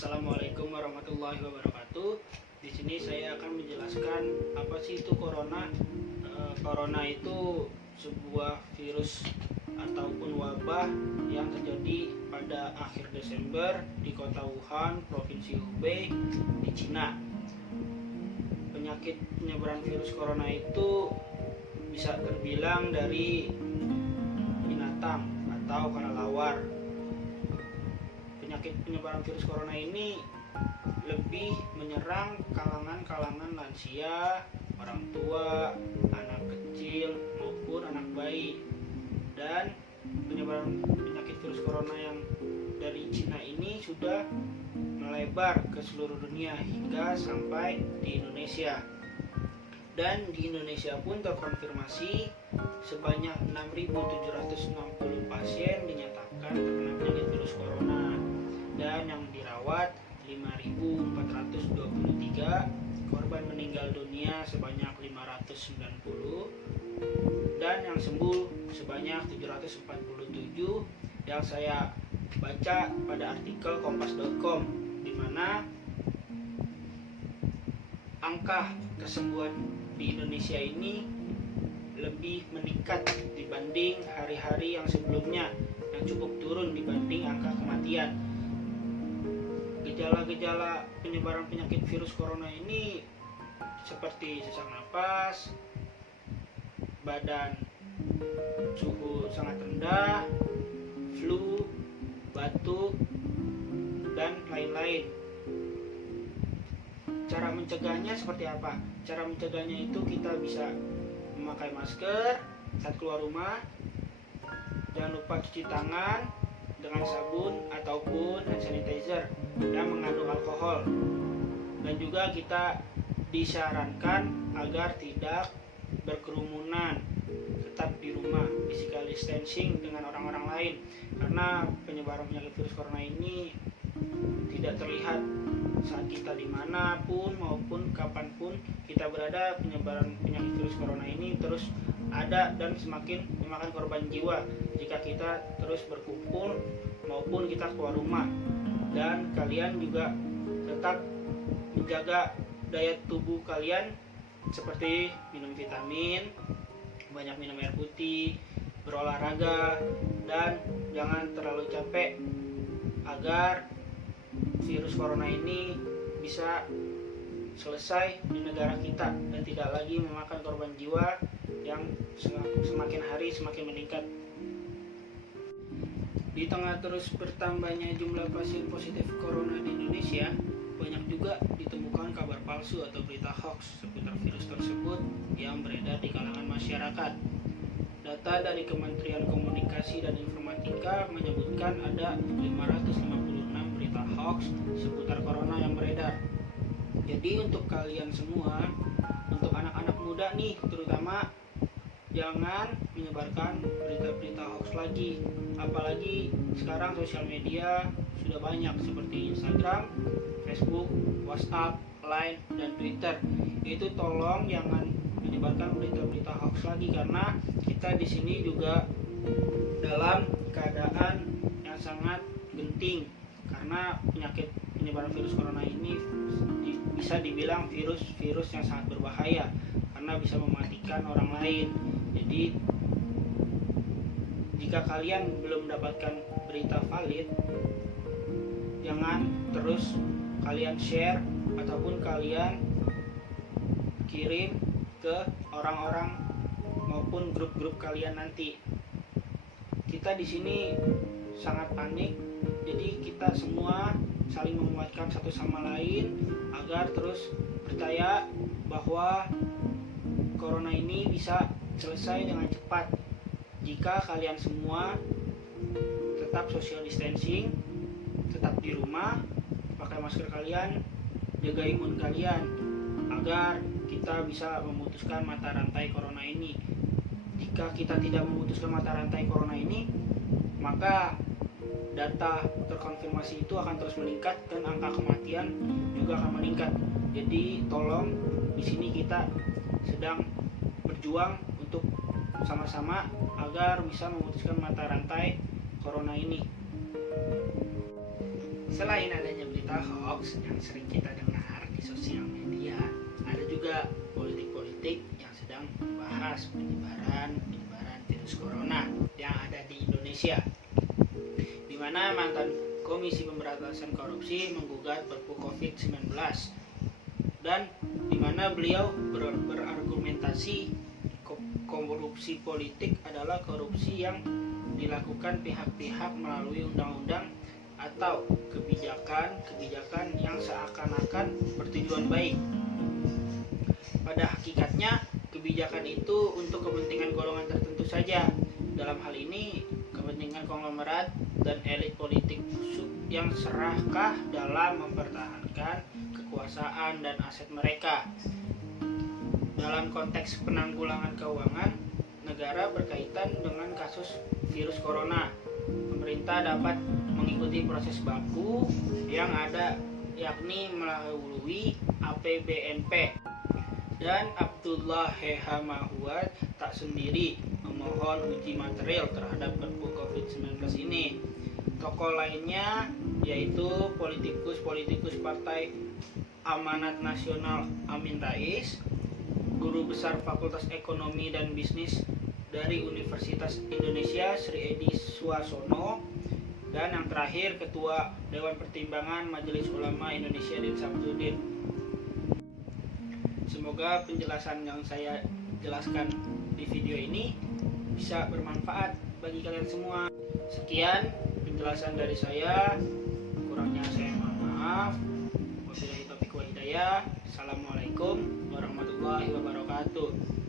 Assalamualaikum warahmatullahi wabarakatuh. Di sini saya akan menjelaskan apa sih itu corona. Corona itu sebuah virus ataupun wabah yang terjadi pada akhir Desember di kota Wuhan, Provinsi Hubei, di Cina. Penyakit penyebaran virus corona itu bisa terbilang dari binatang atau kelelawar. Penyakit penyebaran virus corona ini lebih menyerang kalangan lansia, orang tua, anak kecil maupun anak bayi. Dan penyebaran penyakit virus corona yang dari Cina ini sudah melebar ke seluruh dunia hingga sampai di Indonesia. Dan di Indonesia pun terkonfirmasi sebanyak 6.760 pasien dinyatakan terkena penyakit virus corona, dan yang dirawat 5.423, korban meninggal dunia sebanyak 590, dan yang sembuh sebanyak 747 yang saya baca pada artikel kompas.com, di mana angka kesembuhan di Indonesia ini lebih meningkat dibanding hari-hari yang sebelumnya yang cukup turun dibanding angka kematian. Gejala-gejala penyebaran penyakit virus corona ini seperti sesak napas, badan suhu sangat rendah, flu, batuk, dan lain-lain. Cara mencegahnya seperti apa? Cara mencegahnya itu kita bisa memakai masker saat keluar rumah, jangan lupa cuci tangan dengan sabun ataupun hand sanitizer yang mengandung alkohol, dan juga kita disarankan agar tidak berkerumunan, tetap di rumah, physical distancing dengan orang-orang lain, karena penyebaran penyakit virus corona ini tidak terlihat saat kita dimanapun maupun kapanpun kita berada. Penyebaran penyakit virus corona ini terus ada dan semakin memakan korban jiwa jika kita terus berkumpul maupun kita keluar rumah. Dan kalian juga tetap menjaga daya tubuh kalian seperti minum vitamin, banyak minum air putih, berolahraga, dan jangan terlalu capek agar virus corona ini bisa selesai di negara kita dan tidak lagi memakan korban jiwa yang semakin hari semakin meningkat. Di tengah terus bertambahnya jumlah pasien positif corona di Indonesia, banyak juga ditemukan kabar palsu atau berita hoax seputar virus tersebut yang beredar di kalangan masyarakat. Data dari Kementerian Komunikasi dan Informatika menyebutkan ada 556 berita hoax seputar corona yang beredar. Jadi untuk kalian semua, untuk anak-anak muda nih terutama, jangan menyebarkan berita-berita hoax lagi. Apalagi sekarang sosial media sudah banyak seperti Instagram, Facebook, WhatsApp, Line, dan Twitter. Itu tolong jangan menyebarkan berita-berita hoax lagi, karena kita di sini juga dalam keadaan yang sangat genting, karena penyakit penyebaran virus corona ini bisa dibilang virus yang sangat berbahaya karena bisa mematikan orang lain. Jadi jika kalian belum mendapatkan berita valid, jangan terus kalian share ataupun kalian kirim ke orang-orang maupun grup-grup kalian nanti. Kita di sini sangat panik, jadi kita semua saling menguatkan satu sama lain agar terus percaya bahwa corona ini bisa selesai dengan cepat jika kalian semua tetap social distancing, tetap di rumah, pakai masker kalian, jaga imun kalian agar kita bisa memutuskan mata rantai corona ini. Jika kita tidak memutuskan mata rantai corona ini, maka data terkonfirmasi itu akan terus meningkat dan angka kematian juga akan meningkat. Jadi tolong, di sini kita sedang berjuang untuk sama-sama agar bisa memutuskan mata rantai corona ini. Selain adanya berita berita hoax yang sering kita dengar di sosial media. Ada juga politik-politik yang sedang membahas penyebaran virus corona yang ada di Indonesia, di mana mantan Komisi Pemberantasan Korupsi menggugat Perpu COVID-19, dan di mana beliau berargumentasi korupsi politik adalah korupsi yang dilakukan pihak-pihak melalui undang-undang atau kebijakan yang seakan-akan bertujuan baik. Pada hakikatnya, kebijakan itu untuk kepentingan golongan tertentu saja. Dalam hal ini, kepentingan konglomerat dan elit politik yang serakah dalam mempertahankan kekuasaan dan aset mereka. Dalam konteks penanggulangan keuangan negara berkaitan dengan kasus virus corona, pemerintah dapat mengikuti proses baku yang ada, yakni melalui APBNP. Dan Abdullah Hehamahuat tak sendiri memohon uji material terhadap Perpu COVID-19 ini. Tokoh lainnya yaitu politikus Partai Amanat Nasional Amin Rais, Guru Besar Fakultas Ekonomi dan Bisnis dari Universitas Indonesia Sri Edi Suasono, dan yang terakhir Ketua Dewan Pertimbangan Majelis Ulama Indonesia Din Samsudin. Semoga penjelasan yang saya jelaskan di video ini bisa bermanfaat bagi kalian semua. Sekian penjelasan dari saya, kurangnya saya mohon maaf. Wabillahi taufiq wal hidayah. Assalamualaikum warahmatullahi wabarakatuh.